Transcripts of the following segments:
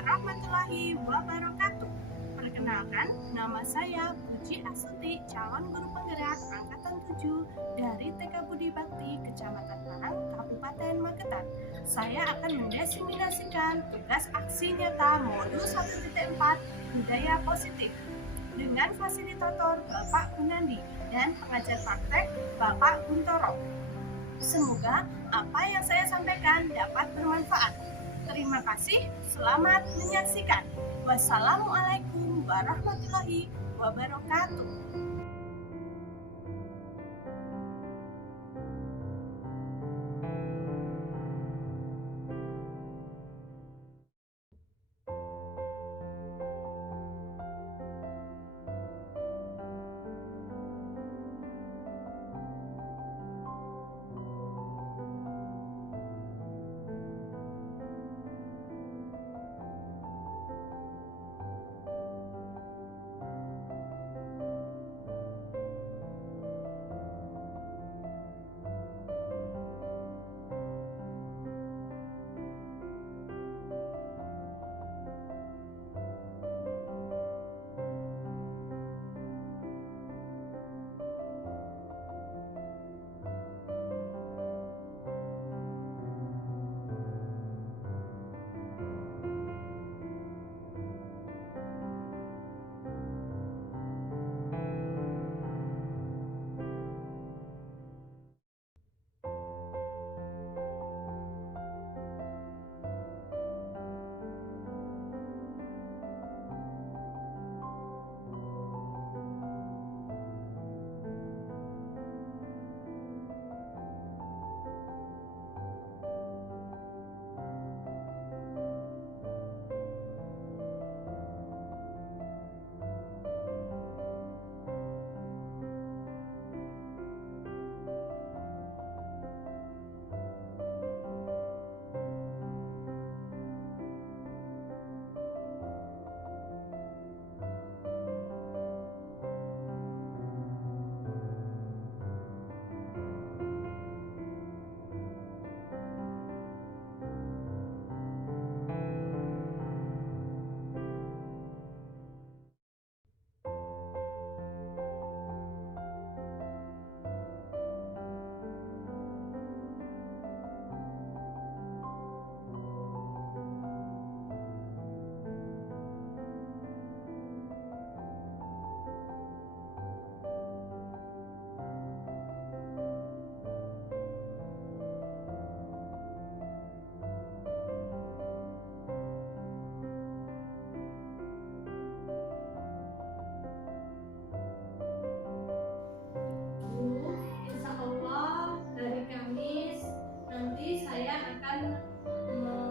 warahmatullahi wabarakatuh. Perkenalkan, nama saya Puji Astuti, calon guru penggerak angkatan 7 dari TK Budi Bakti, Kecamatan Parang, Kabupaten Magetan. Saya akan mendiseminasikan tugas aksi nyata modul 1.4 budaya positif dengan fasilitator Bapak Gunandi dan pengajar praktek Bapak Guntoro. Semoga apa yang saya sampaikan dapat bermanfaat. Terima kasih, selamat menyaksikan. Wassalamualaikum warahmatullahi wabarakatuh.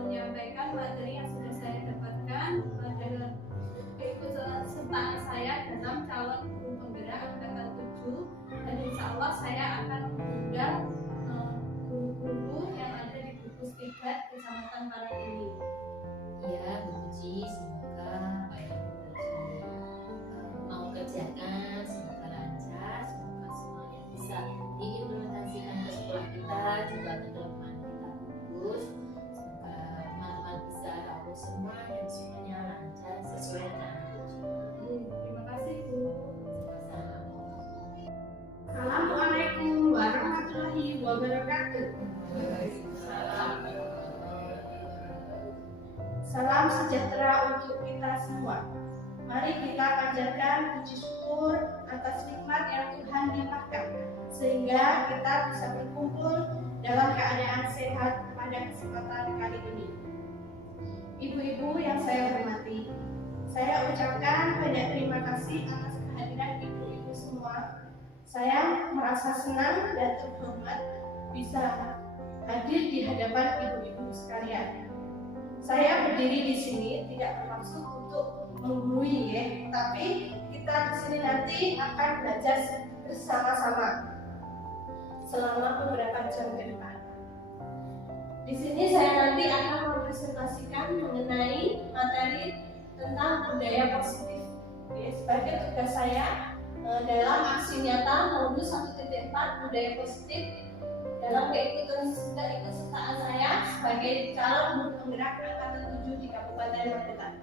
Menyampaikan materi yang sudah saya dapatkan dengan keikutsertaan saya dalam calon guru penggerak angkatan 7, dan insya Allah saya akan mengundang guru-guru yang ada di gugus tiga Kecamatan Parang ini. Ya, Bu Puji, semoga apa yang Bu Puji mau kerjakan semoga lancar, semoga semuanya bisa diimplementasikan ke sekolah kita, juga ke teman kita bagus. Semua dan semuanya lancar sesuai dengan Terima kasih Bu. Assalamualaikum warahmatullahi wabarakatuh. Salam sejahtera untuk kita semua. Mari kita panjatkan puji syukur atas nikmat yang Tuhan limpahkan, sehingga kita bisa berkumpul dalam keadaan sehat pada kesempatan kali ini. Ibu-ibu yang saya hormati, saya ucapkan banyak terima kasih atas kehadiran ibu-ibu semua. Saya merasa senang dan terhormat bisa hadir di hadapan ibu-ibu sekalian. Saya berdiri di sini tidak bermaksud untuk menggurui, tapi kita di sini nanti akan belajar bersama-sama selama beberapa jam ke depan. Di sini saya nanti akan mempresentasikan mengenai materi tentang budaya positif. Sebagai tugas saya dalam aksi nyata modul 1.4 budaya positif dalam keikutsertaan saya sebagai calon guru penggerak angkatan 7 di Kabupaten Kabupaten Magetan.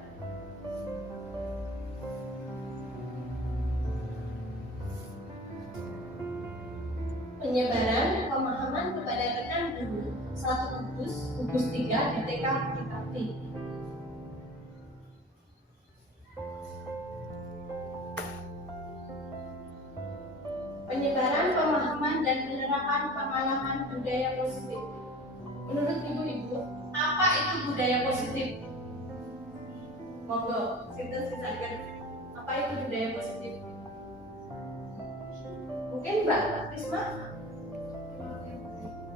Penyebaran pemahaman kepada rekan guru 1 gugus 3 di TK Trisakti. Penyebaran pemahaman dan penerapan pengalaman budaya positif. Menurut ibu-ibu, apa itu budaya positif? Monggo, kita silakan. Apa itu budaya positif? Mungkin Mbak Risma?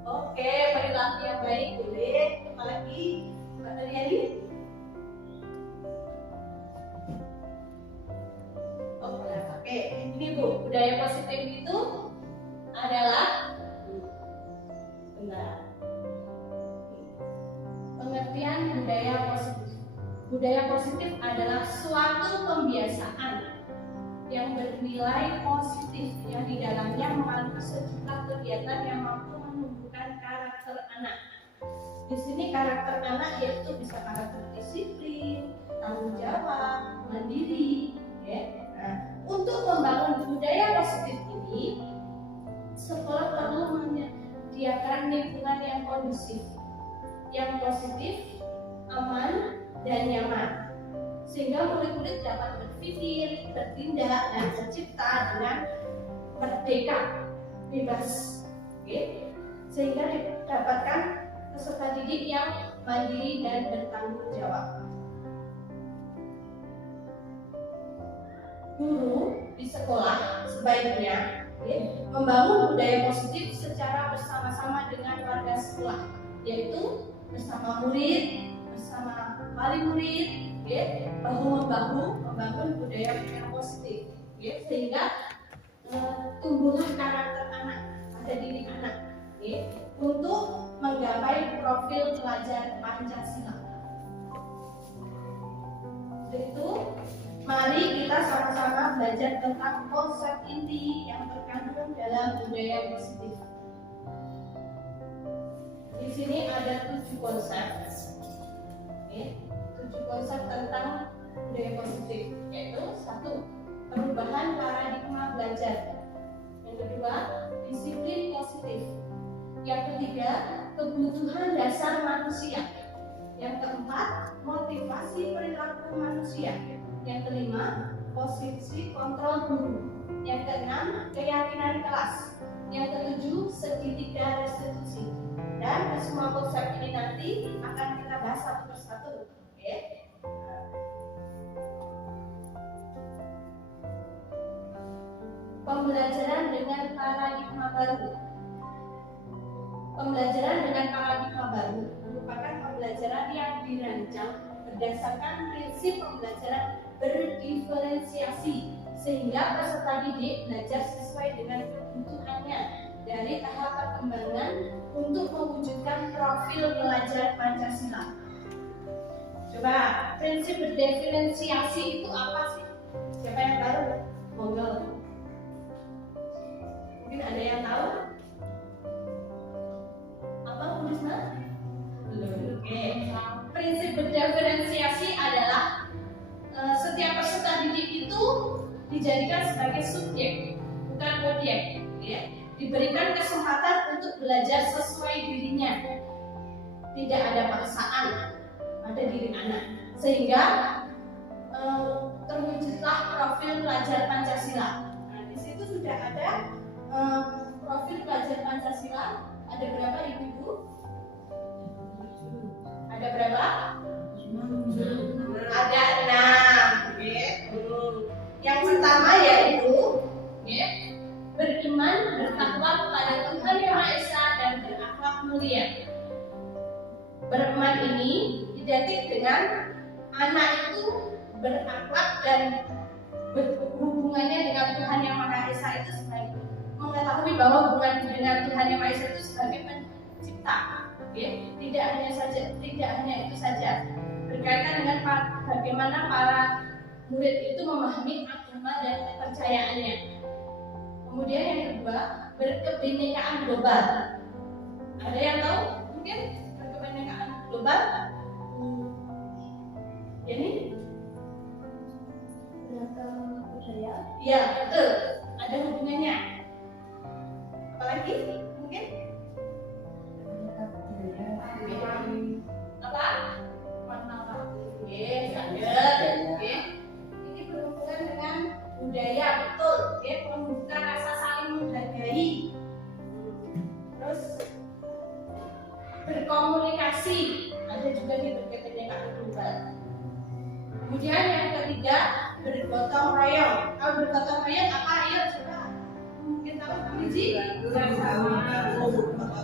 Oke, perilaku yang baik boleh. Apalagi Mbak Daryani? Oke, ini Bu, budaya positif itu adalah pengertian budaya positif. Budaya positif adalah suatu pembiasaan yang bernilai positif yang di dalamnya mengandung sejumlah kegiatan yang mampu menumbuhkan karakter anak. Di sini karakter anak yaitu bisa karakter disiplin, tanggung jawab, mandiri. Ya. Nah, untuk membangun budaya positif ini, sekolah perlu menyediakan lingkungan yang kondusif, yang positif, aman, dan nyaman, sehingga murid-murid dapat berpikir, bertindak, dan tercipta dengan merdeka, bebas, okay? Sehingga didapatkan peserta didik yang mandiri dan bertanggung jawab. Guru di sekolah sebaiknya membangun budaya positif secara bersama-sama dengan warga sekolah, yaitu bersama murid, bersama wali murid, bahu-membahu membangun budaya yang positif, sehingga tumbuhlah karakter anak pada diri anak, untuk menggapai profil pelajar Pancasila. Itu, mari kita sama-sama belajar tentang konsep inti yang terkandung dalam budaya positif. Di sini ada 7 konsep. 7 konsep tentang budaya positif, yaitu 1. Perubahan paradigma belajar. Yang kedua, disiplin positif. Yang ketiga, kebutuhan dasar manusia. Yang keempat, motivasi perilaku manusia. Yang kelima, posisi kontrol guru. Yang keenam, keyakinan kelas. Yang ketujuh, segitiga restitusi. Dan semua konsep ini nanti akan kita bahas satu persatu. Oke? Pembelajaran dengan paradigma baru. Pembelajaran dengan paradigma baru merupakan pembelajaran yang dirancang berdasarkan prinsip pembelajaran berdiferensiasi, sehingga peserta didik belajar sesuai dengan kebutuhannya dari tahap perkembangan untuk mewujudkan profil pelajar Pancasila. Coba, prinsip berdiferensiasi itu apa sih? Siapa yang tahu? Monggo. Mungkin ada yang tahu? Apa Bu Risma? Belum. Oke. Prinsip berdiferensiasi adalah setiap peserta didik itu dijadikan sebagai subjek, bukan objek, diberikan kesempatan untuk belajar sesuai dirinya, tidak ada paksaan pada diri anak, sehingga terwujudlah profil pelajar Pancasila. Nah, di situ sudah ada profil pelajar Pancasila. Ada berapa ibu-ibu? Ada berapa? Ada 6. Yang pertama yaitu beriman, bertakwa kepada Tuhan Yang Maha Esa dan berakhlak mulia. Beriman ini identik dengan anak itu berakhlak dan berhubungannya dengan Tuhan Yang Maha Esa itu sebagai mengetahui bahwa hubungan dengan Tuhan Yang Maha Esa itu sebagai pencipta. Tidak hanya itu saja, berkaitan dengan bagaimana para murid itu memahami agama dan kepercayaannya. Kemudian yang kedua, berkebinekaan global. Ada yang tahu mungkin berkebinekaan global? berkomunikasi, ada juga di PDKT global. Kemudian yang ketiga, bergotong royong. Kalau bergotong royong apa? Ayo coba. Mungkin tahu Kak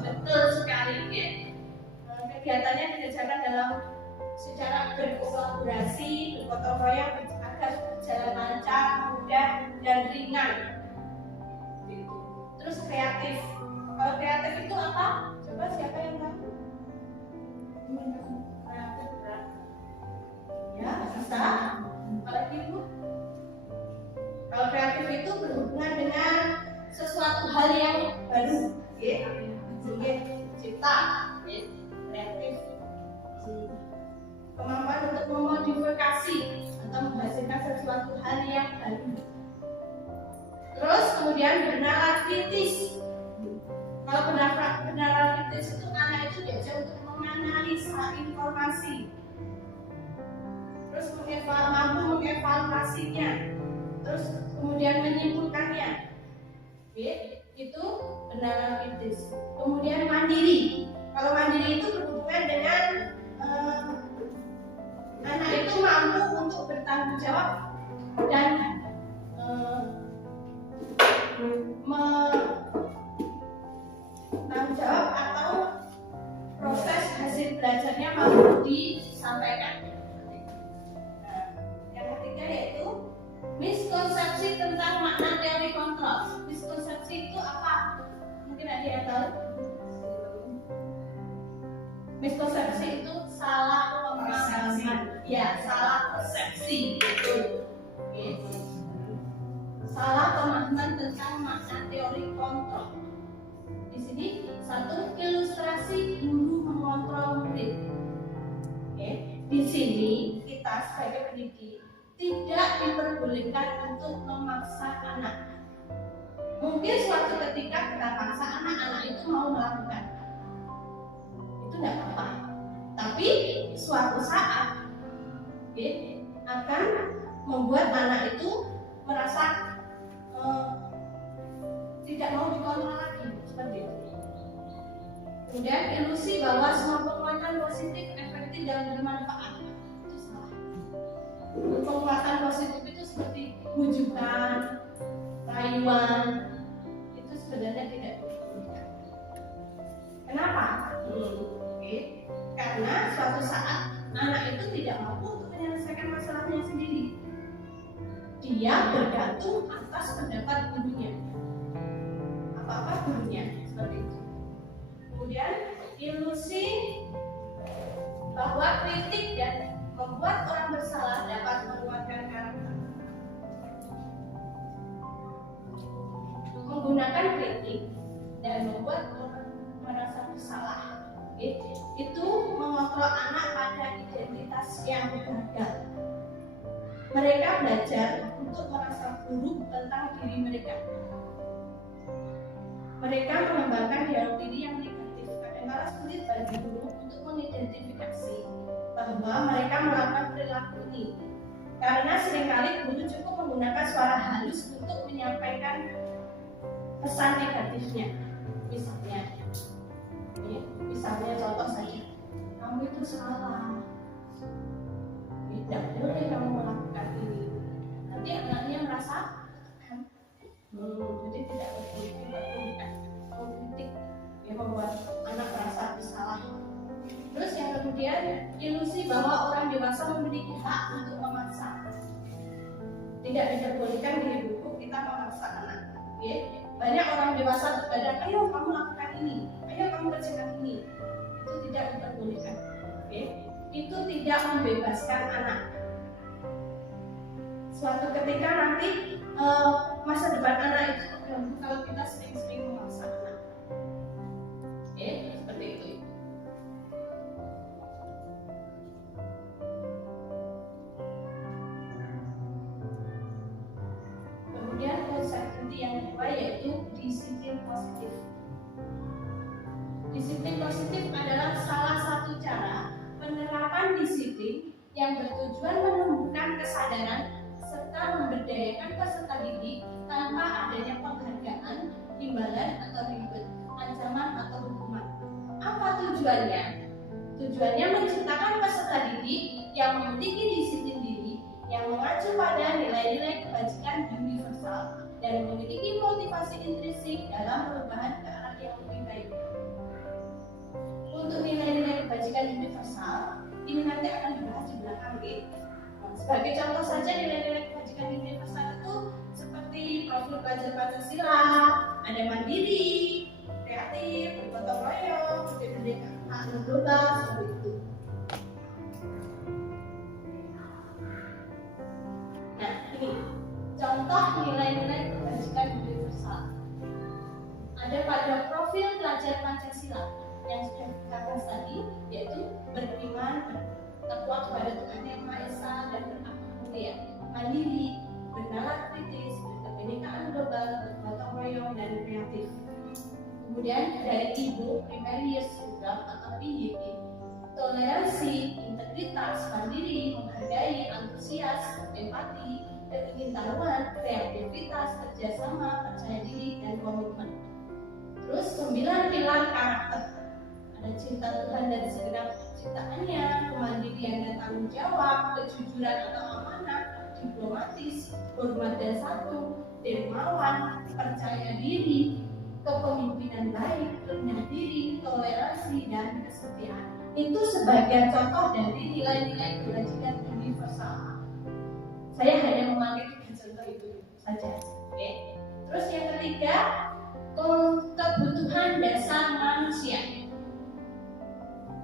Betul sekali. Ya. Kegiatannya dikerjakan dalam secara berkolaborasi, bergotong royong agar berjalan lancar, mudah dan ringan. Terus kreatif. Kalau kreatif itu apa? Coba siapa yang tahu? Kreatif berat. Ya, bisa. Apalagi Ibu? Kalau kreatif itu berhubungan dengan sesuatu hal yang baru, ya, cipta, ya, kreatif. Kemampuan untuk memodifikasi atau menghasilkan sesuatu hal yang baru. Terus kemudian bernalar kritis. Kalau bernalar kritis itu anak itu diajar untuk menganalisa informasi. Terus mampu mengevaluasinya. Terus kemudian menyimpulkannya. Oke, itu bernalar kritis. Kemudian mandiri. Kalau mandiri itu berhubungan dengan anak itu mampu untuk bertanggung jawab dan tanggung jawab atau proses hasil belajarnya mampu disampaikan. Yang ketiga yaitu miskonsepsi tentang makna teori kontrol. Miskonsepsi itu apa? Mungkin ada yang tahu? Miskonsepsi itu salah pemahaman. Ya, salah persepsi. Oke. Salah pemahaman tentang makna teori kontrol. Di sini satu ilustrasi guru mengontrol murid. Oke. Di sini kita sebagai pendidik tidak diperbolehkan untuk memaksa anak. Mungkin suatu ketika kita paksa anak itu mau melakukan, itu tidak apa-apa. Tapi suatu saat, akan membuat anak itu merasa tidak mau dikontrol lagi, seperti itu. Kemudian ilusi bahwa semua penguatan positif, efektif dan bermanfaat, itu salah. Penguatan positif itu seperti bujukan, rayuan, itu sebenarnya tidak diperlukan. Kenapa? Karena suatu saat anak itu tidak mampu untuk menyelesaikan masalahnya sendiri. Dia bergantung atas pendapat gurunya. Apa-apa gurunya, seperti itu. Kemudian ilusi bahwa kritik dan membuat orang bersalah dapat menguatkan karakter. Menggunakan kritik dan membuat orang merasa bersalah, itu mengontrol anak pada identitas yang gagal. Mereka belajar untuk merasa buruk tentang diri mereka. Mereka mengembangkan dialog diri yang negatif. Kadang-kadang sulit bagi guru untuk mengidentifikasi bahwa mereka melakukan perilaku ini, karena seringkali guru cukup menggunakan suara halus untuk menyampaikan pesan negatifnya. Misalnya contoh saja, kamu itu salah, tidak boleh kamu melakukan ini. Nanti anaknya merasa jadi tidak diperbolehkan mengkritik, membuat anak merasa bersalah. Terus yang kemudian ilusi bahwa orang dewasa memiliki hak untuk memaksa. Tidak diperbolehkan di buku kita memaksa anak. Banyak orang dewasa berkata, ayo kamu lakukan ini, ayo kamu kerjakan ini. Itu tidak diperbolehkan. Itu tidak membebaskan anak. Suatu ketika nanti masa depan anak itu terganggu kalau kita sering-sering memaksa anak. Seperti itu. Kemudian konsep inti yang kedua yaitu disiplin positif. Disiplin positif adalah salah satu cara penerapan disiplin yang bertujuan menumbuhkan kesadaran serta memberdayakan peserta didik tanpa adanya penghargaan, imbalan atau ribet, ancaman atau hukuman. Apa tujuan Tujuannya menciptakan peserta didik yang memiliki disiplin diri, yang mengacu pada nilai-nilai kebajikan universal dan memiliki motivasi intrinsik dalam perubahan ke arah yang lebih baik. Untuk nilai-nilai kebajikan universal, ini nanti akan dibahas di belakang. Sebagai contoh saja, nilai-nilai kebajikan universal itu seperti profil pelajar Pancasila, ada mandiri, kreatif, bergotong royong, kemerdekaan global, seperti itu. Nah, ini contoh nilai-nilai kebajikan universal. Ada pada profil pelajar Pancasila yang sudah kita bahas tadi, yaitu beriman, bertakwa kepada Tuhan Yang Maha Esa dan berakhlak mulia, mandiri, bernalar kritis, berkebinekaan global, bergotong royong dan kreatif. Kemudian dari Ibu Primarius Program atau PIP, toleransi, integritas, mandiri, menghargai, antusias, empati, keingintahuan, kreativitas, kerjasama, percaya diri, dan komitmen. Terus 9 pilar karakter. Ada cinta Tuhan dan segenap ciptaannya, kemandirian dan tanggung jawab, kejujuran atau amanah, diplomatis, hormat dan satu, dermawan, percaya diri, kepemimpinan baik, rendah diri, toleransi, dan kesetiaan. Itu sebagian contoh dari nilai-nilai kebajikan universal. Saya hanya memakai 3 contoh itu saja. Oke. Terus yang ketiga, kebutuhan dasar manusia.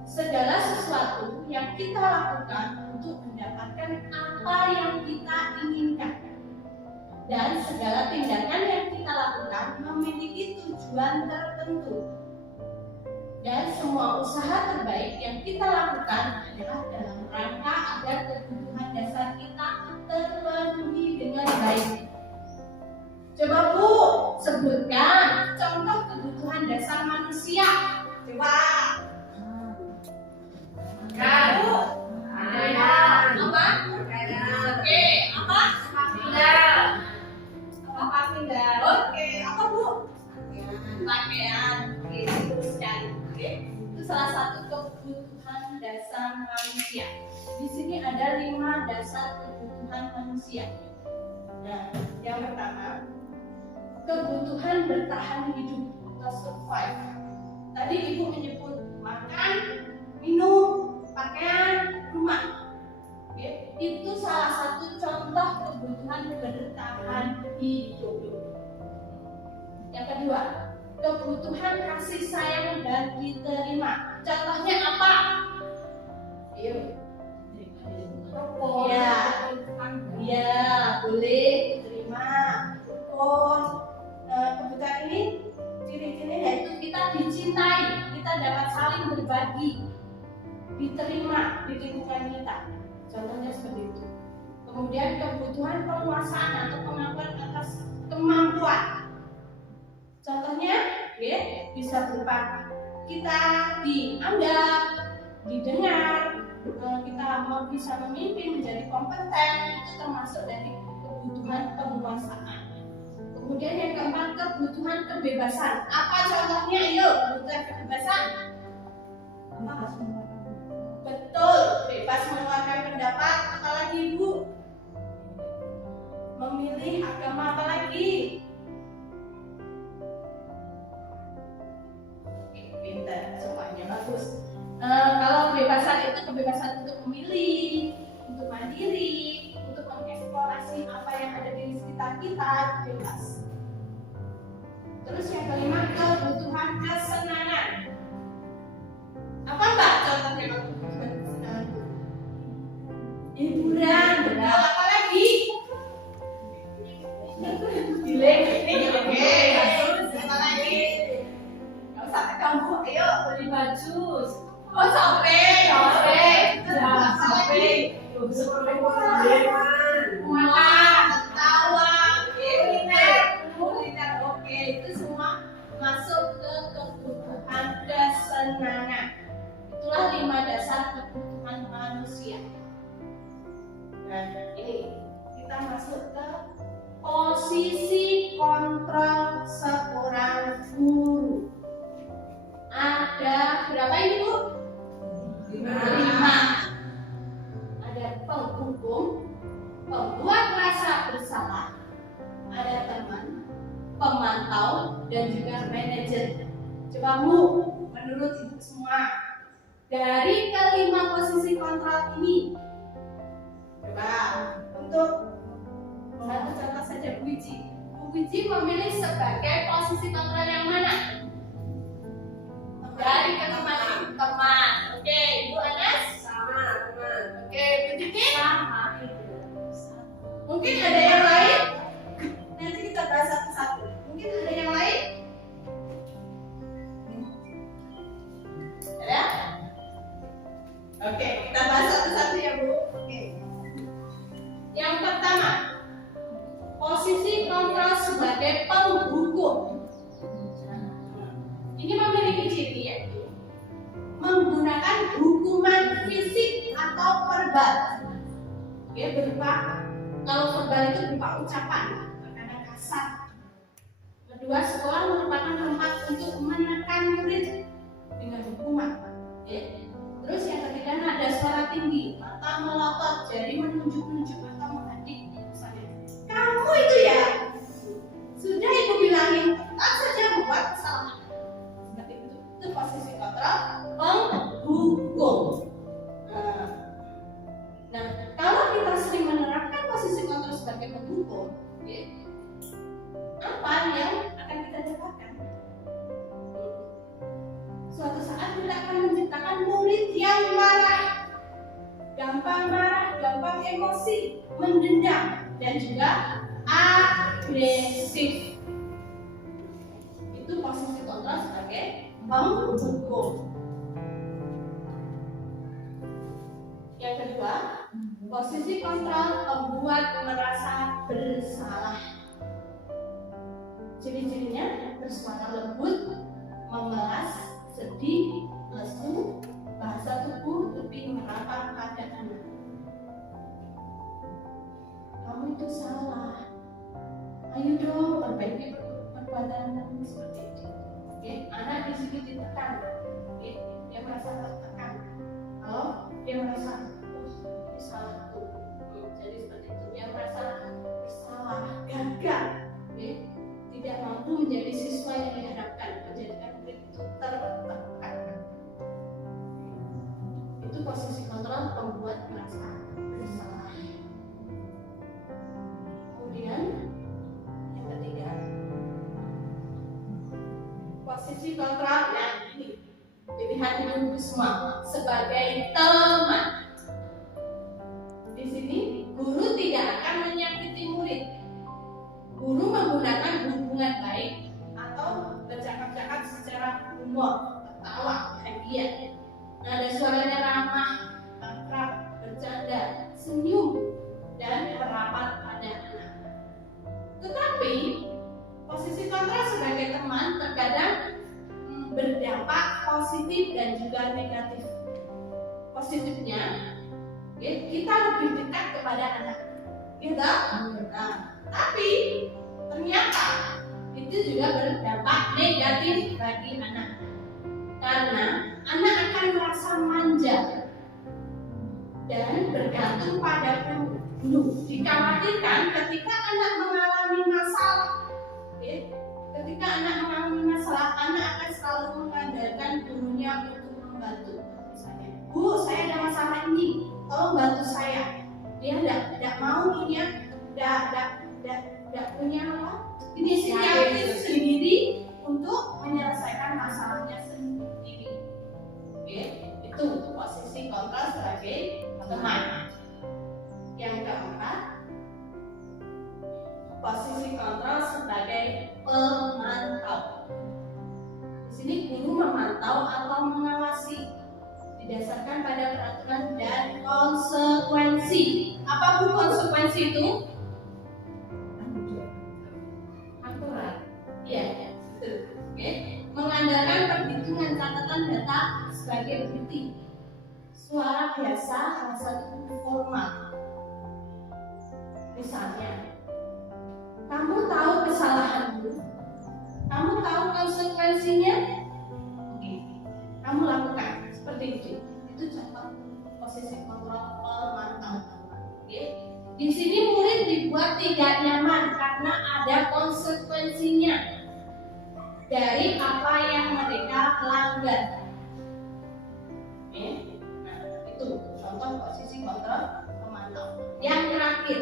Segala sesuatu yang kita lakukan untuk mendapatkan apa yang kita inginkan, dan segala tindakan yang kita lakukan memiliki tujuan tertentu, dan semua usaha terbaik yang kita lakukan adalah dalam rangka agar kebutuhan dasar kita terpenuhi dengan baik. Coba Bu, sebutkan contoh kebutuhan dasar manusia. Coba. Kamu apa? Oke, apa? Pindah. Oke, apa Bu? Pakaian. Oke, teruskan. Oke, itu salah satu kebutuhan dasar manusia. Di sini ada 5 dasar kebutuhan manusia. Nah, yang pertama, kebutuhan bertahan hidup atau survive. Tadi Ibu menyebut makan, minum, pakaian, rumah. Oke, itu salah satu contoh kebutuhan bertahan hidup. Yang kedua, kebutuhan kasih sayang dan diterima. Contohnya apa? Ayo. Ya, boleh diterima. Rukun. Kebutuhan ini ciri-cirinya yaitu kita dicintai, kita dapat saling berbagi, diterima di lingkungan kita. Contohnya seperti itu. Kemudian kebutuhan penguasaan atau pengakuan atas kemampuan. Contohnya, ya, bisa berupa kita dianggap, didengar, kita mau bisa memimpin, menjadi kompeten, itu termasuk dari kebutuhan penguasaan. Kemudian yang keempat, kebutuhan kebebasan. Apa contohnya? Ayo, kebutuhan kebebasan. Betul, bebas mengeluarkan pendapat. Apalagi Ibu? Memilih agama apalagi? Pintar, semuanya bagus. Kalau kebebasan itu kebebasan untuk memilih, untuk mandiri, untuk mengeksplorasi apa yang ada di sekitar kita, bebas. Terus yang kelima, kebutuhan kesenangan. Apa Mbak contohnya kebutuhan kesenangan? Hiburan, betul. Apa lagi? Healing. Oke. Terus apa lagi? Gak usah kamu, ayo beli baju. Oh, shopping. Shopping. Makan, ketawa, kuliner. Oke, itu semua masuk ke kebutuhan kesenangan. Itulah 5 dasar kebutuhan manusia. Nah, ini kita masuk ke posisi kontrol seorang guru. Ada berapa ini Bu? Coba Bu, menurut Ibu semua, dari kelima posisi kontrol ini, coba untuk satu contoh saja Bu Iji. Bu Iji memilih sebagai posisi kontrol yang mana? Dari kelima ini, teman. Oke, Ibu Anas? Sama, teman. Oke, Bu Titi? Sama. Mungkin ada yang lain? Nanti kita bahas satu-satu. Mungkin ada yang lain? Ada? Oke, kita bahas satu-satu ya Bu. Oke. Yang pertama, posisi kontrol sebagai penghukum. Ini memiliki ciri ya, menggunakan hukuman fisik atau verbal. Ya, berupa kalau verbal itu berupa ucapan, kadang kasar. Kedua, sekolah merupakan tempat untuk menekan murid dengan hukuman. Ya. Terus yang ketiga, nada suara tinggi, mata melotot, jari menunjuk-nunjuk atau mengadik. Misalnya, kamu itu ya, sudah Ibu bilangin, tetap saja membuat kesalahan. Seperti itu posisi kontrol penghukum. Nah, kalau kita sering menerapkan posisi kontrol sebagai penghukum, ya, apa yang akan kita dapatkan? Suatu saat kita akan menciptakan murid yang marah, gampang emosi, mendendam, dan juga agresif. Itu posisi kontrol sebagai penghukum. Yang kedua, posisi kontrol membuat merasa bersalah. Ciri-cirinya bersuara lembut, memelas, sedih, lesu, bahasa tubuh lebih merapat pada anak. Kamu itu salah. Ayo dong perbaiki perbuatan kamu seperti itu. Oke, anak di sini ditekan. Oke, dia merasa tertekan. Kalau dia merasa ini salahku, jadi seperti itu. Dia merasa bersalah, gagal. Oke, tidak mampu menjadi siswa yang diharapkan, menjadikan murid itu tertekan. Itu posisi kontrol membuat merasa bersalah. Kemudian yang ketiga, posisi kontrol yang ini dilihat dulu semua sebagai teman. Di sini guru tidak akan menyakiti murid. Guru menggunakan hubungan baik atau bercakap-cakap secara humor, tertawa, bahagia. Nada suaranya ramah, akrab, bercanda, senyum, dan merapat pada anak. Tetapi posisi kontrol sebagai teman terkadang berdampak positif dan juga negatif. Positifnya, kita lebih dekat kepada anak kita. Nah, tapi ternyata itu juga berdampak negatif bagi anak, karena anak akan merasa manja dan bergantung pada guru. Dikhawatirkan ketika anak mengalami masalah, ketika anak mengalami masalah, anak akan selalu mengandalkan gurunya untuk membantu. Misalnya, Bu, saya ada masalah ini, tolong bantu saya. Dia tidak mau punya, tidak punya inisiatif sendiri untuk menyelesaikan masalahnya sendiri. Oke, itu posisi kontrol sebagai teman. Yang keempat, posisi kontrol sebagai pemantau. Di sini guru memantau atau mengawasi didasarkan pada peraturan dan konsekuensi. Apa Bu konsekuensi itu? Aturan. Iya, betul. Oke. Mengandalkan perhitungan catatan data sebagai bukti. Suara biasa, bahasa tubuh formal. Misalnya, kamu tahu kesalahanmu, kamu tahu konsekuensinya, oke, kamu lakukan seperti itu. Itu contoh posisi kontrol pemantau. Oke. Di sini murid dibuat tidak nyaman karena ada konsekuensinya. dari apa yang mereka langgar. Nah, itu contoh posisi kontrol pemantau. Yang terakhir,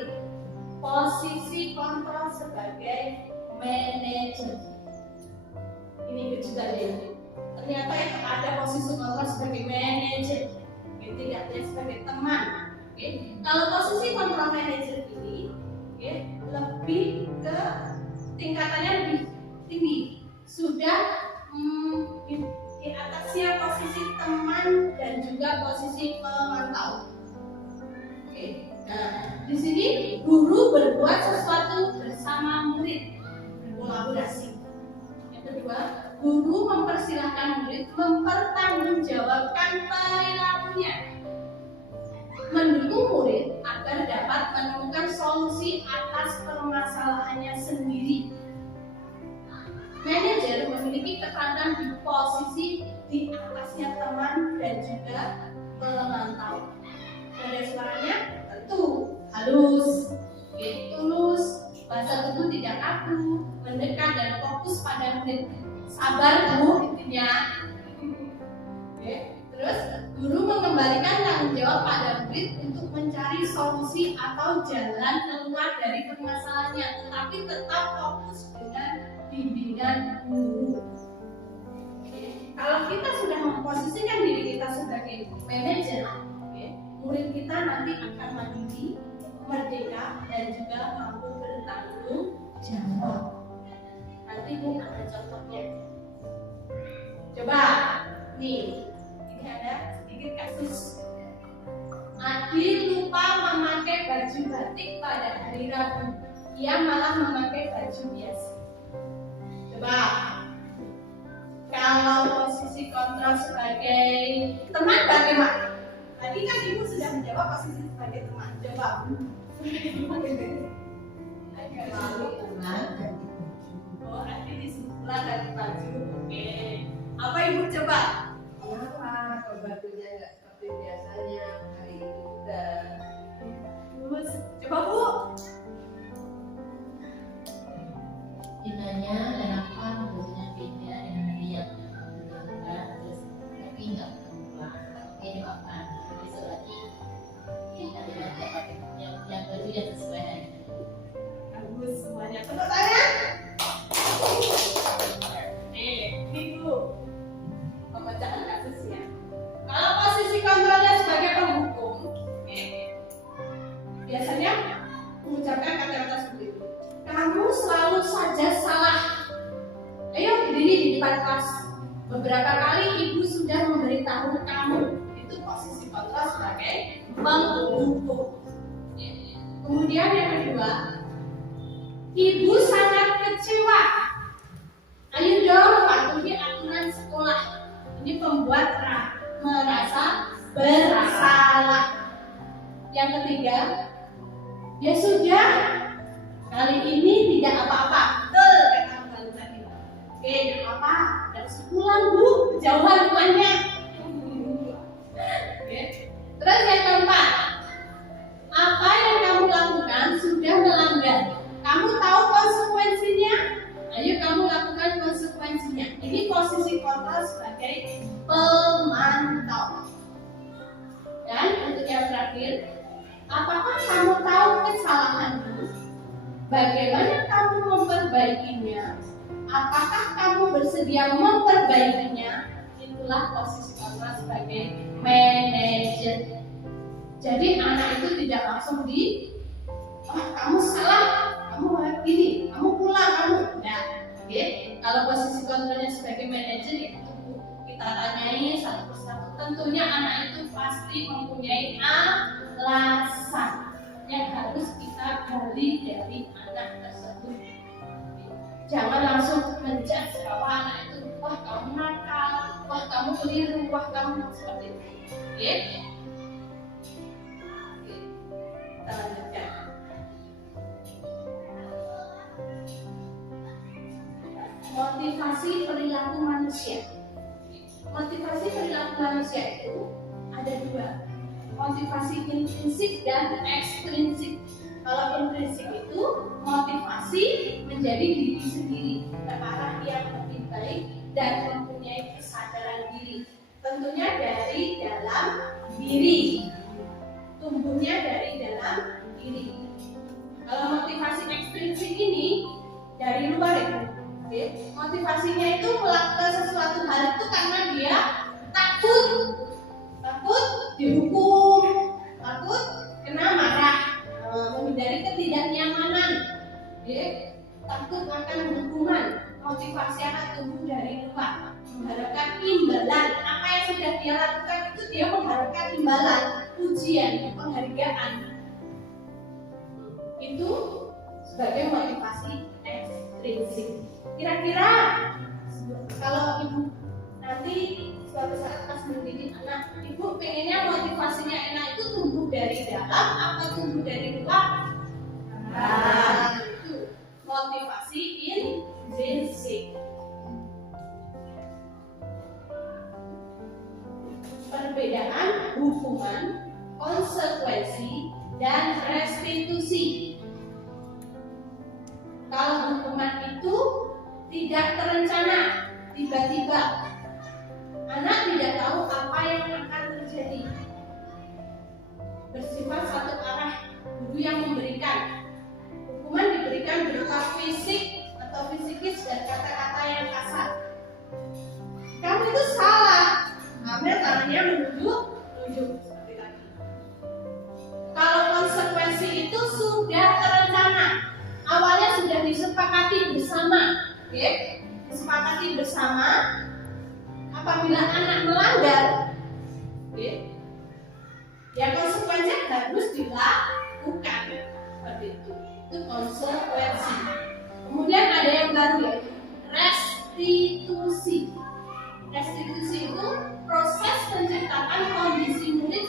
posisi kontrol sebagai manajer. Ini juga ya. Ternyata ada posisi kontrol sebagai manajer, tidak hanya sebagai teman. Kalau posisi kontrol manajer ini lebih ke tingkatannya lebih tinggi, sudah di atasnya posisi teman dan juga posisi pemantau. Nah, di sini guru berbuat sesuatu bersama murid, berkolaborasi. Yang kedua, guru mempersilahkan murid mempertanggungjawabkan perilakunya, mendukung murid agar dapat menemukan solusi atas permasalahannya sendiri. Manajer memiliki tekanan di posisi di atasnya teman dan juga pemantau. Nada suaranya tentu halus, tulus, bahasa tubuh tidak kaku, mendekat dan fokus pada murid. Sabar Bu, intinya. Terus guru mengembalikan tanggung jawab pada murid untuk mencari solusi atau jalan keluar dari permasalahannya, tetapi tetap fokus dengan bimbingan guru. Kalau kita sudah memposisikan diri kita sebagai manajer, murid kita nanti akan mandiri, merdeka, dan juga mampu bertanggung jawab. Nanti Bu ada contohnya. Coba, nih, ini ada sedikit kasus. Adi lupa memakai baju batik pada hari Rabu. Ia malah memakai baju biasa. Coba, kalau posisi kontrol sebagai teman bagaimana? Tadi kan Ibu sudah menjawab posisi sebagai teman. Coba. Oh, Adi disuruh dari baju. Oke. Apa Ibu coba? Kenapa kalau bajunya nggak seperti biasanya hari ini udah? Terus, coba Bu. Ditanya kenapa bajunya beda dengan hari yang sebelumnya, terus tapi nggak pulang. Oke, doakan besok lagi kita dibaca yang baju yang sesuai hari ini. Bagus semuanya. Tepuk tangan. Ini Bu. Pembacaan kasusnya. Kalau posisi kontrolnya sebagai penghukum, biasanya mengucapkan kata-kata seperti itu. Kamu selalu saja salah. Ayo berdiri di depan kelas. Beberapa kali Ibu sudah memberitahu kamu. Itu posisi kontrol sebagai penghukum. Kemudian yang kedua, Ibu sangat kecewa. Ayo dong patuhi aturan sekolah. Ini pembuat merasa bersalah. Yang ketiga, ya sudah, kali ini tidak apa-apa. Betul kata Bang tadi. Oke, tidak apa-apa. Dan sepulang Bu, jauhan rumahnya. Terus yang keempat, apa yang kamu lakukan sudah melanggar. Kamu tahu konsekuensinya? Ayo kamu lakukan konsekuensinya. Ini posisi kontrol sebagai pemantau. Dan untuk yang terakhir, apakah kamu tahu kesalahanmu? Bagaimana kamu memperbaikinya? Apakah kamu bersedia memperbaikinya? Itulah posisi kontrol sebagai manajer. Jadi anak itu tidak langsung kamu salah, kamu begini, kamu pulang, kamu. Nah, kalau posisi kontrolnya sebagai manajer itu kita tanyai satu persatu. Tentunya anak itu pasti mempunyai alasan yang harus kita gali dari anak tersebut. Jangan langsung menjudge bahwa anak itu, wah kamu nakal, wah kamu keliru, wah kamu seperti itu. Kita lanjutkan. Motivasi perilaku manusia. Motivasi perilaku manusia itu ada dua, motivasi intrinsik dan ekstrinsik. Kalau intrinsik itu motivasi menjadi diri sendiri ke arah yang lebih baik dan mempunyai kesadaran diri. Tentunya dari dalam diri. Tumbuhnya dari dalam diri. Kalau motivasi ekstrinsik ini dari luar itu, oke? Motivasinya itu melakukan sesuatu hal itu karena dia takut dihukum, takut kena marah, menghindari ketidaknyamanan, takut akan hukuman. Motivasi akan tumbuh dari luar, mengharapkan imbalan. Apa yang sudah dia lakukan itu dia mengharapkan imbalan, pujian, penghargaan. Itu sebagai motivasi ekstrinsik. Kira-kira kalau ibu nanti suatu saat pas mendidik anak, ibu pengennya motivasinya enak itu tumbuh dari dalam apa tumbuh dari luar? Itu motivasi intrinsik. Perbedaan hukuman, konsekuensi, dan restitusi. Kalau hukuman itu tidak terencana, tiba-tiba, anak tidak tahu apa yang akan terjadi. Bersifat satu arah, guru yang memberikan. Hukuman diberikan berupa fisik atau fisikis dan kata-kata yang kasar. Kamu itu salah, ambil tangannya menunjuk seperti tadi. Kalau konsekuensi itu sudah terencana, awalnya sudah disepakati bersama, disepakati bersama. Apabila anak melanggar, ya konsekuensinya harus dilakukan seperti itu. Itu konsekuensi. Kemudian ada yang baru yaitu restitusi. Restitusi itu proses menciptakan kondisi murid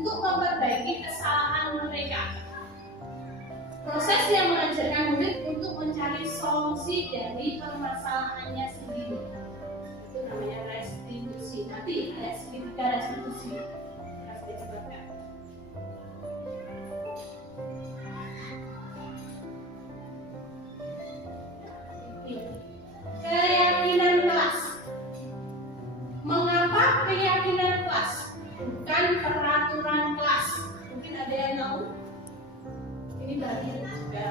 untuk memperbaiki kesalahan mereka. Proses yang mengajarkan murid untuk mencari solusi dari permasalahannya sendiri. Itu namanya restitusi. Nanti ada segitiga restitusi. Harus dicobakan. Keyakinan kelas. Mengapa keyakinan kelas? Bukan peraturan kelas. Mungkin ada yang tahu? Ini baru juga.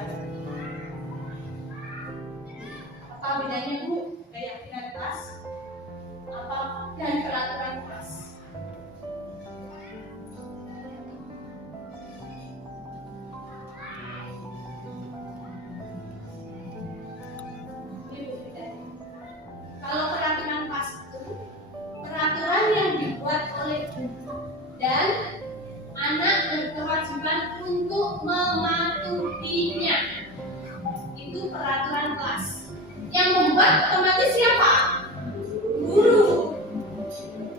Apa bedanya Bu? Keyakinan kelas apa dan peraturan kelas? Ini Bu bedanya. Kalau peraturan kelas itu peraturan yang dibuat oleh guru dan anak berkewajiban untuk mematuhinya. Itu peraturan kelas. Yang membuat otomatis siapa? Guru,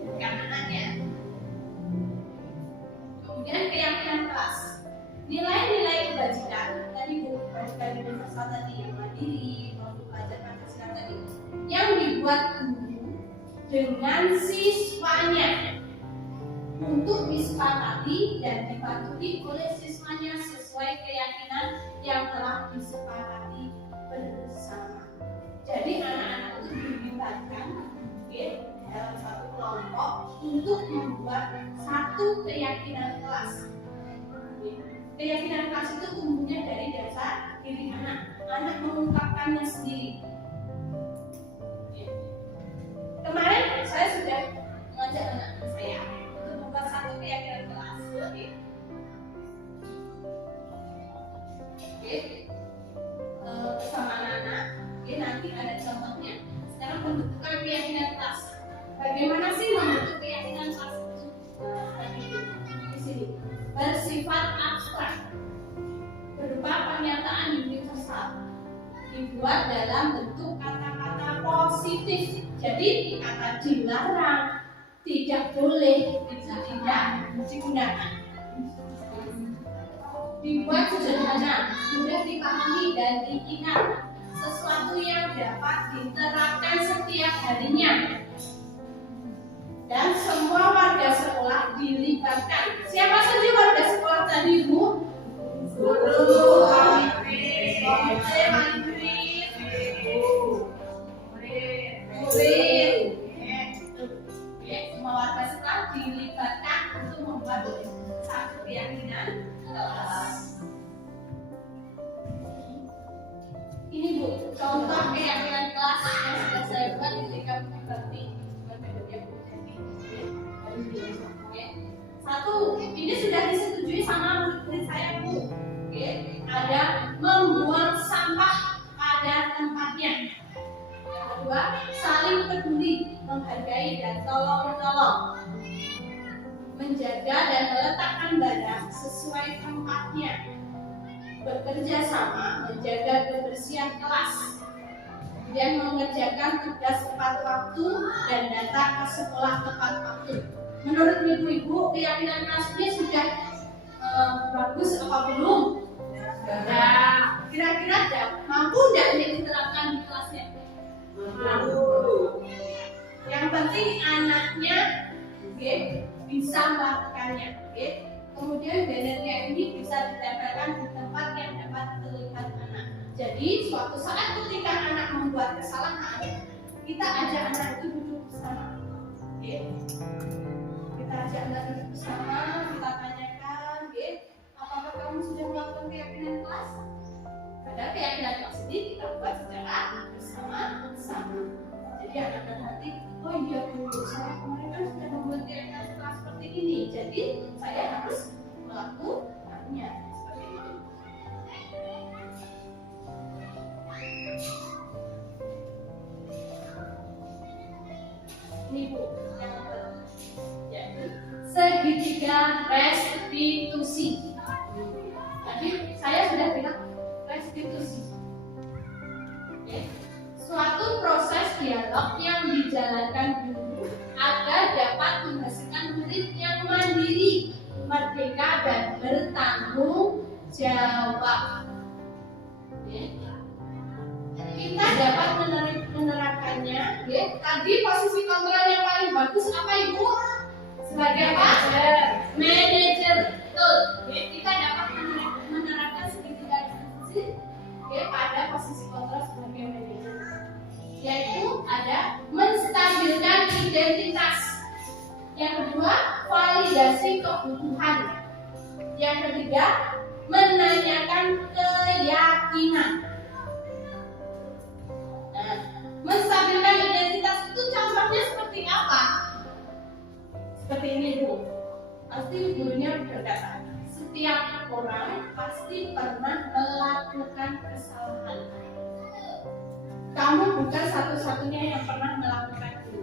bukan anaknya. Kemudian keyakinan kelas. Nilai-nilai kebajikan tadi Bu, kebajikan universal tadi, yang mandiri, mau belajar Pancasila tadi, yang dibuat guru dengan siswanya untuk disepakati dan dipatuhi oleh siswanya sesuai keyakinan yang telah disepakati bersama. Jadi anak-anak itu dilibatkan dalam satu kelompok untuk membuat satu keyakinan kelas. Keyakinan kelas itu tumbuhnya dari dasar diri anak. Anak mengungkapkannya sendiri. Kemarin saya sudah mengajak anak saya untuk membuat satu keyakinan kelas. Bersama anak-anak, nanti ada contohnya. Sekarang pembentukan keyakinan kelas. Bagaimana sih membentuk keyakinan kelas itu? Di sini bersifat abstrak, berupa pernyataan universal, dibuat dalam bentuk kata-kata positif. Jadi kata dilarang, tidak boleh, tidak digunakan. Dibuat sederhana, mudah dipahami dan diingat, sesuatu yang dapat diterapkan setiap harinya. Dan semua warga sekolah dilibatkan. Siapa saja warga sekolah tadi, Bu? Guru, dilibatkan untuk membuat satu keyakinan kelas. Ini Bu, contoh keyakinan kelas yang sudah saya buat ketika mengikuti metode Bu. Oke. Satu, ini sudah disetujui sama murid saya Bu. Oke. Ada membuang sampah pada tempatnya. Yang kedua, saling peduli, menghargai dan tolong menolong, menjaga dan meletakkan barang sesuai tempatnya, bekerja sama menjaga kebersihan kelas, kemudian mengerjakan tugas tepat waktu dan datang ke sekolah tepat waktu. Menurut ibu-ibu, keyakinan kelas ini sudah bagus apa belum? Nah, kira-kira mampu tidak ini diterapkan di kelasnya? Mampu. Yang penting anaknya bisa melakukannya. Kemudian bannernya ini bisa ditempelkan di tempat yang dapat terlihat anak. Jadi suatu saat ketika anak membuat kesalahan, kita ajak anak itu duduk bersama. Kita ajak anak duduk bersama, kita tanyakan, apakah kamu sudah melakukan keyakinan kelas? Padahal keyakinan kelas ini kita buat secara bersama-sama. Jadi anak-anak nanti, oh iya Bu, saya kemarin kan sudah membuat keyakinan kelas seperti ini. Jadi saya harus melakukannya seperti itu. Ini Bu, yang yaitu segitiga restitusi. Tadi saya sudah bilang restitusi. Suatu proses dialog yang dijalankan guru agar dapat menghasilkan murid yang mandiri, merdeka dan bertanggung jawab. Kita dapat menerapkannya. Tadi posisi kontrol yang paling bagus apa Ibu? Sebagai apa? Manajer. Betul. Kita dapat menerapkan segitiga restitusi pada posisi kontrol sebagai manajer. Yaitu ada menstabilkan identitas. Yang kedua, validasi kebutuhan. Yang ketiga, menanyakan keyakinan. Nah, menstabilkan identitas itu contohnya seperti apa? Seperti ini Bu. Pasti gurunya berkata, setiap orang pasti pernah melakukan kesalahan. Kamu bukan satu-satunya yang pernah melakukan itu.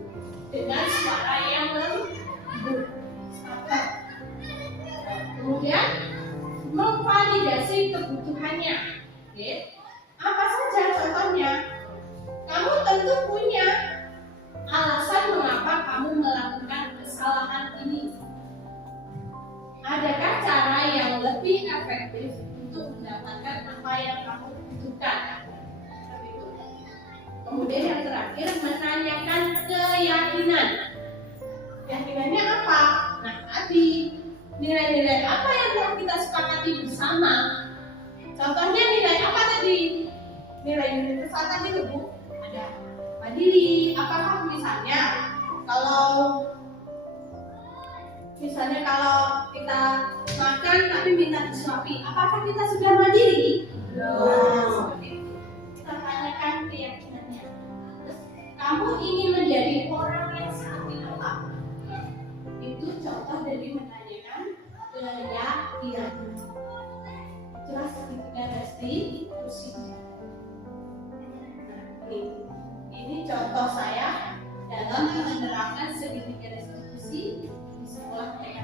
Dengan suara yang lembut, sabar. Kemudian memvalidasi kebutuhannya. Apa saja contohnya? Kamu tentu punya alasan mengapa kamu melakukan kesalahan ini. Adakah cara yang lebih efektif untuk mendapatkan apa yang kamu butuhkan? Kemudian yang terakhir, menanyakan keyakinan. Keyakinannya apa? Nah, tadi nilai-nilai apa yang telah kita sepakati bersama? Contohnya nilai apa tadi? Nilai universal tadi tuh Bu. Ada mandiri. Apakah misalnya kalau kita makan tapi minta disuapi, apakah kita sudah mandiri? Belum. Kita tanyakan keyakinannya. Kamu ingin menjadi orang yang seperti apa? Itu contoh dari menanyakan keyakinan. Jelas ketika restitusi. Ini contoh saya dalam menerapkan segitiga restitusi di sekolah TK.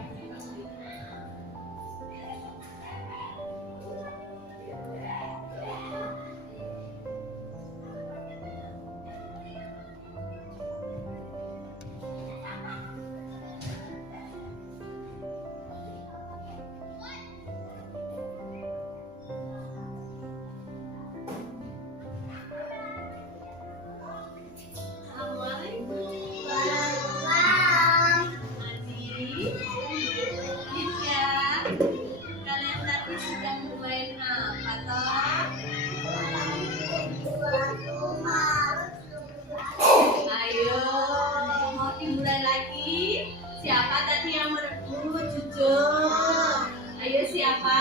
jujur. Ayo siapa?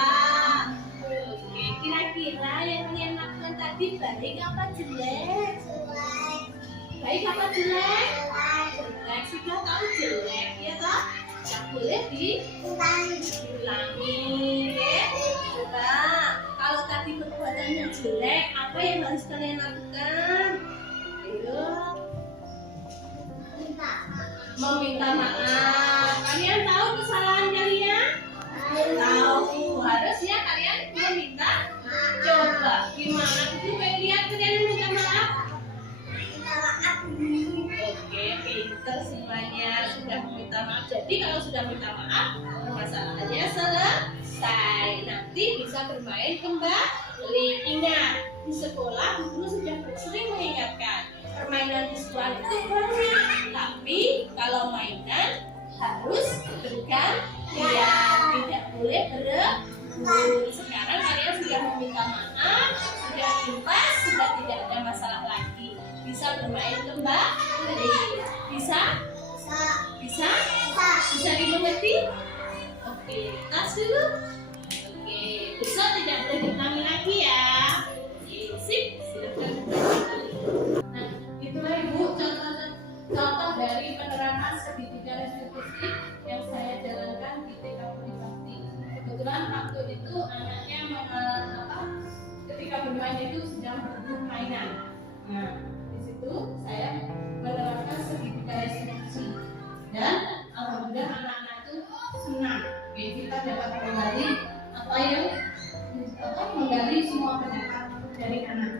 Oke, kira-kira yang kalian lakukan tadi baik apa jelek? Baik apa jelek? Jelek. Sudah tahu jelek ya toh? Yang boleh diulangi. Ya? Coba kalau tadi perbuatannya jelek, apa yang harus kalian lakukan? Ayo. Meminta maaf. Kalian tahu kesalahan kalian? Tahu. Harusnya kalian meminta. Coba gimana? Itu pengen lihat kalian meminta maaf. Oke, pinter semuanya sudah meminta maaf. Jadi kalau sudah minta maaf, masalahnya selesai. Nanti bisa bermain kembali. Ingat, di sekolah guru sudah sering mengingatkan permainan di sekolah itu banyak, tapi kalau mainan harus bergantian, tidak boleh berebut. Sekarang kalian sudah meminta maaf, sudah ikhlas, sudah tidak ada masalah lagi, bisa bermain kembali. Bisa dimengerti? Oke, tas dulu. Oke, besok tidak boleh diulangi lagi ya. Oke, sip, silakan kembali. Nah, itulah Ibu contoh dari penerapan segitiga restitusi yang saya jalankan di TK Polibakti. Kebetulan waktu itu anaknya ketika bermain itu sedang berburu mainan. Nah, di situ saya menerapkan segitiga restitusi dan alhamdulillah anak-anak itu senang. Oke, kita dapat menggali menggali semua pendapat dari anak.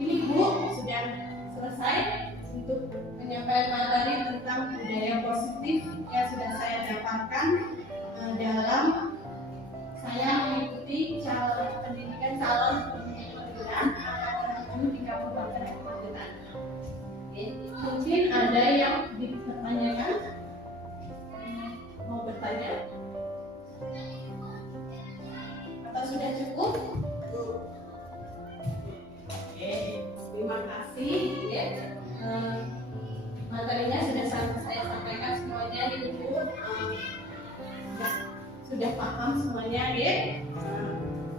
Ini Bu sudah selesai untuk penyampaian materi tentang budaya positif yang sudah saya dapatkan dalam saya mengikuti pendidikan calon penggerak angkatan di Kabupaten Magetan. Mungkin ada yang dipertanyakan, mau bertanya? Atau sudah cukup? Oke, terima kasih. Ya. Materinya sudah saya sampaikan semuanya di buku. Sudah paham semuanya, ya.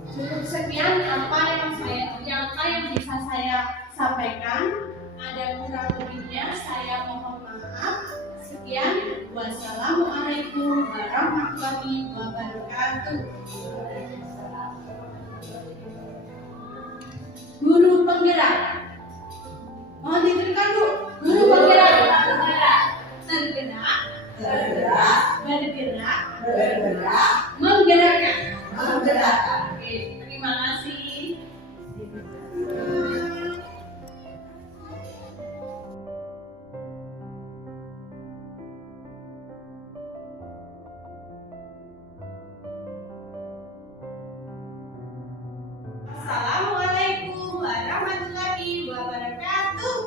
Cukup sekian apa yang bisa saya sampaikan. Ada kurang lebihnya saya mohon maaf. Sekian, wassalamualaikum warahmatullahi wabarakatuh. Guru penggerak, mohon diberikan Bu. Guru penggerak, bergerak, menggerakkan. Oke, terima kasih. Assalamualaikum warahmatullahi wabarakatuh.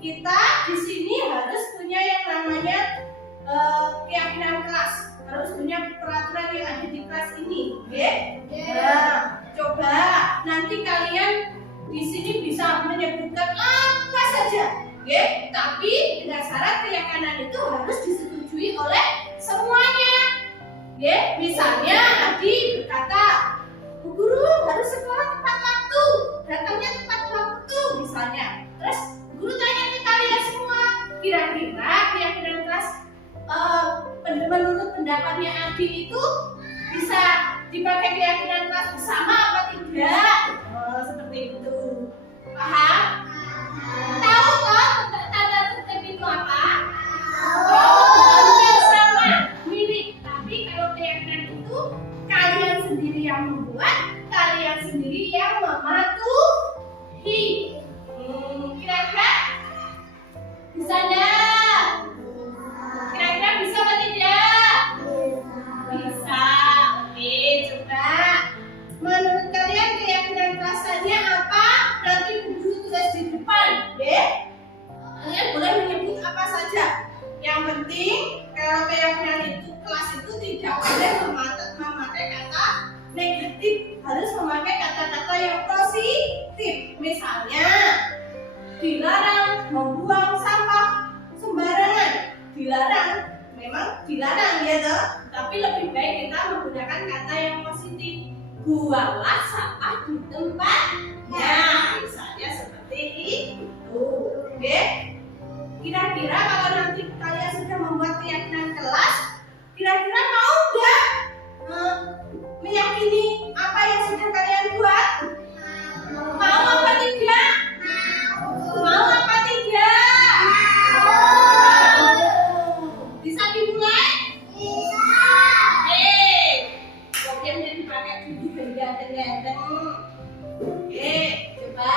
Kita di sini harus punya yang namanya keyakinan kelas, harus punya peraturan yang ada di kelas ini, Nah, coba nanti kalian di sini bisa menyebutkan apa saja, tapi dengan syarat keyakinan itu harus disetujui oleh semuanya, Misalnya Adi berkata, Bu Guru harus sekolah tepat waktu, datangnya tepat waktu, misalnya. Terus Guru tanya ke kalian semua, kira-kira keyakinan kelas menurut pendapatnya Adi itu bisa dipakai keyakinan kelas bersama apa tidak? Oh, seperti itu. Paham? Tahu kok tanda tertib itu apa? Oh, sama, mirip. Tapi kalau keyakinan itu kalian sendiri yang membuat, kalian sendiri yang mematuhi. Kira-kira bisa enggak? Kira-kira bisa atau tidak? Bisa. Oke, coba. Menurut kalian keyakinan rasanya apa? Nanti guru tulis di depan, ya. Kalian boleh menyebut apa saja. Yang penting kalau keyakinan itu kelas itu tidak boleh memakai kata negatif, harus memakai kata-kata yang positif. Misalnya, dilarang membuang sampah sembarangan. Dilarang, memang dilarang ya toh. Tapi lebih baik kita menggunakan kata yang positif. Buanglah sampah di tempatnya. Misalnya seperti itu. Oke? Kira-kira kalau nanti kalian sudah membuat keyakinan kelas, kira-kira mau nggak meyakini apa yang sudah kalian buat? Mau apa tidak? Mau apa tidak? Bisa dimulai? Bisa. Oke, jadi dipakai di ganteng-ganteng. Oke, coba.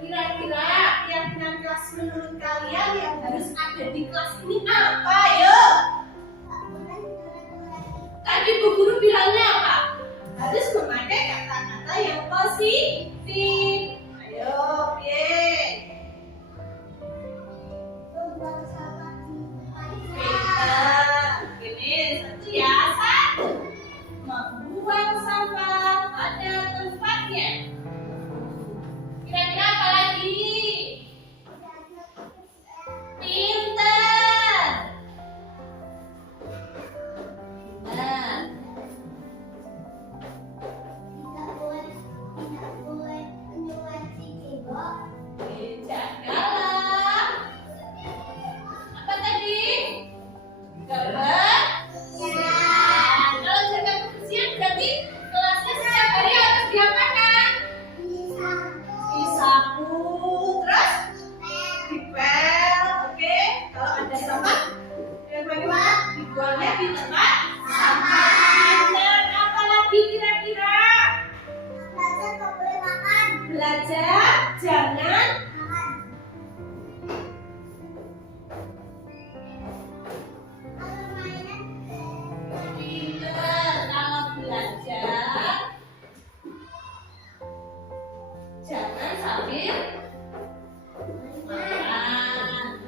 Kira-kira keyakinan kelas menurut kalian yang harus ada di kelas ini apa? Yo. Tadi Bu Guru bilangnya apa? Harus memakai kata-kata yang positif. Ayo, Pie. Ini satu ya, satu. Membuang sampah pada tempatnya. Kira-kira apa lagi? Pintar. Nah. Jagalah. Apa tadi? Gambar. Kalau jaga kebersihan berarti kelasnya setiap hari harus diapakan? Disapu. Terus dipel. Oke. Kalau ada sampah, bagaimana? Dibuangnya di tempat sampah. Dan apa lagi kira-kira? Belajar jangan pintar. Kalau belajar jangan sambil makan.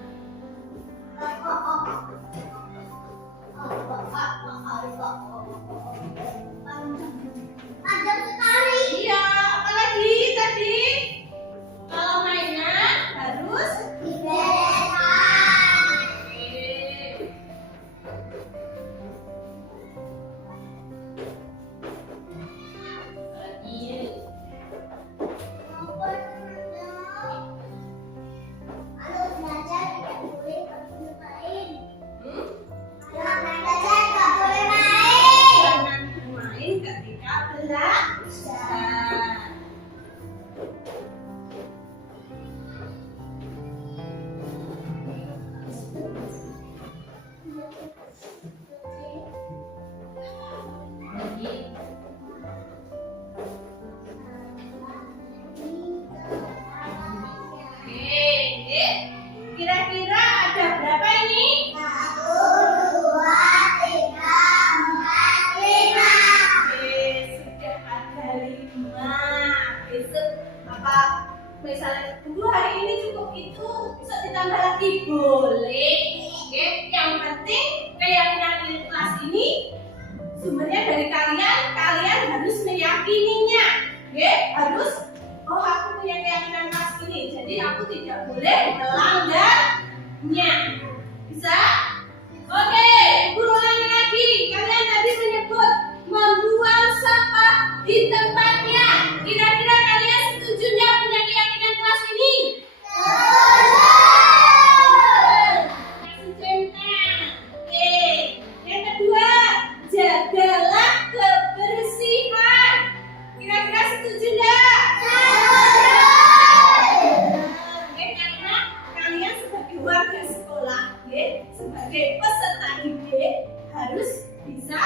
sebagai peserta didik harus bisa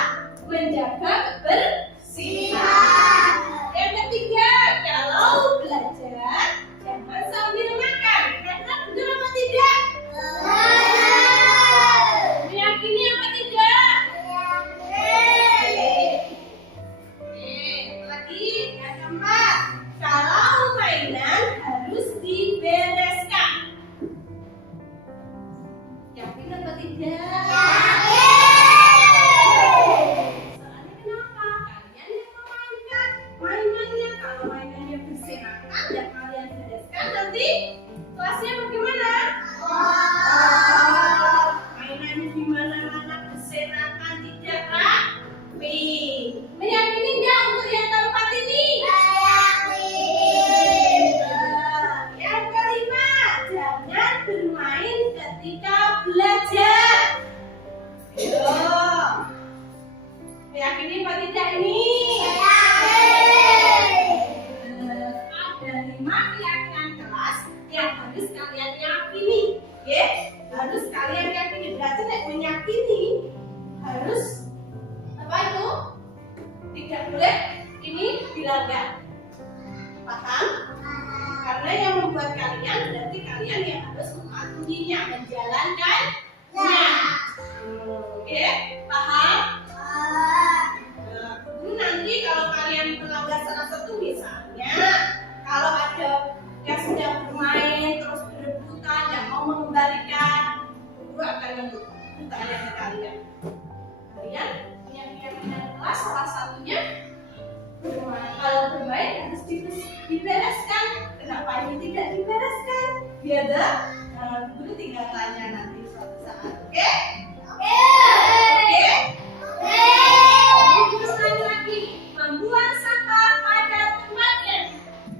menjaga kebersihan. Yang ketiga, kalau belajar jangan sambil makan. Karena benar apa tidak? Meyakini apa tidak? Lagi yang keempat, kalau mainan harus dibereskan. Yakin apa tidak? Soalnya kenapa? Kalian yang memainkan mainannya. Kalau mainannya berserakan dan kalian bereskan, nanti kelasnya bagaimana? Mainannya di mana-mana berserakan, tidak rapi. Meyakini nggak untuk yang keempat ini? Yang kelima, jangan bermain ketika belajar. Meyakini apa tidak ini? Ada 5 keyakinan kelas yang harus kalian yakini. Oke? Harus kalian yakini. Berarti nek meyakini harus apa itu? Tidak boleh ini dilanggar. Paham? Karena yang membuat kalian berarti kalian yang harus mematuhinya, menjalankannya. Oke? Paham? Nanti kalau kalian melanggar salah satu, misalnya kalau ada yang sedang bermain terus berebutan dan mau mengembalikan, guru akan membutuhkannya ke kalian. Kalian yang kelas salah satunya kalau bermain harus dibereskan. Kenapa ini tidak dibereskan? Biar guru tinggal tanya nanti suatu saat. Oke? Oke? Terus lagi, membuang sampah pada tempatnya.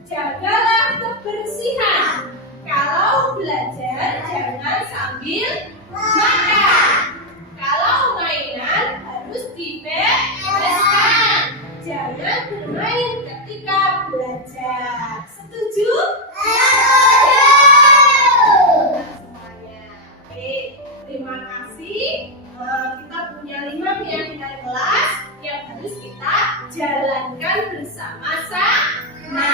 Jagalah kebersihan. Kalau belajar jangan sambil makan. Kalau mainan harus dibereskan. Jangan bermain ketika belajar. Setuju? Semuanya. Oke, terima kasih. Kita punya 5 keyakinan kelas yang harus kita jalankan bersama-sama.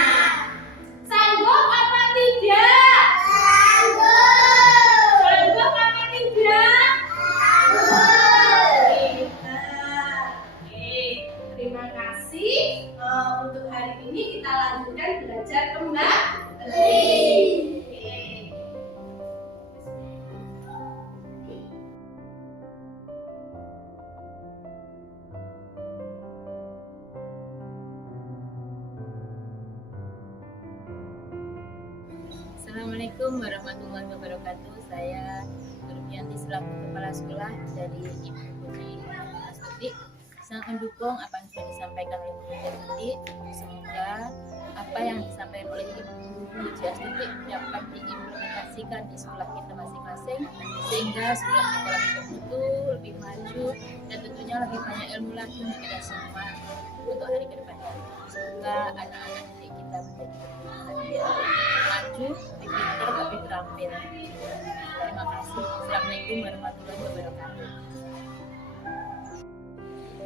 Sanggup apa tidak? Sanggup apa tidak? Oke, terima kasih. Untuk hari ini kita lanjutkan belajar kembali. Assalamualaikum warahmatullahi wabarakatuh. Saya Nurmianti selaku Kepala Sekolah dari Ibu Putri Astuti sangat mendukung apa yang sudah disampaikan oleh Bu Putri. Semoga apa yang disampaikan oleh Ibu Putri Astuti dapat diimplementasikan di sekolah kita masing-masing sehingga sekolah kita lebih bermutu, lebih maju dan tentunya lebih banyak ilmu lagi untuk kita semua untuk hari ke depan. Semoga anak-anak didik kita menjadi maju, lebih pintar, lebih terampil. Terima kasih. Assalamualaikum warahmatullahi wabarakatuh.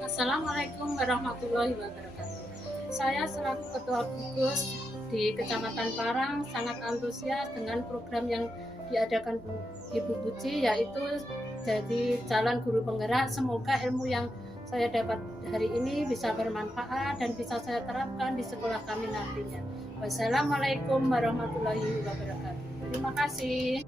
Assalamualaikum warahmatullahi wabarakatuh. Saya selaku Ketua Gugus di Kecamatan Parang sangat antusias dengan program yang diadakan Ibu Puji, yaitu jadi calon guru penggerak. Semoga ilmu yang saya dapat hari ini bisa bermanfaat dan bisa saya terapkan di sekolah kami nantinya. Wassalamualaikum warahmatullahi wabarakatuh. Terima kasih.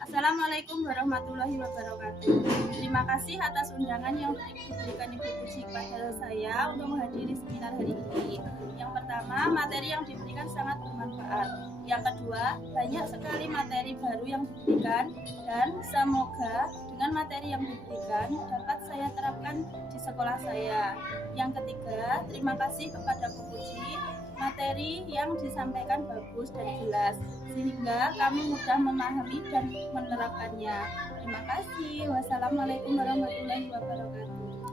Assalamualaikum warahmatullahi wabarakatuh. Terima kasih atas undangan yang diberikan Ibu Puji kepada saya untuk menghadiri seminar hari ini. Yang pertama, materi yang diberikan sangat bermanfaat. Yang kedua, banyak sekali materi baru yang diberikan dan semoga dengan materi yang diberikan dapat saya terapkan di sekolah saya. Yang ketiga, terima kasih kepada Bu Puji, materi yang disampaikan bagus dan jelas sehingga kami mudah memahami dan menerapkannya. Terima kasih. Wassalamualaikum warahmatullahi wabarakatuh.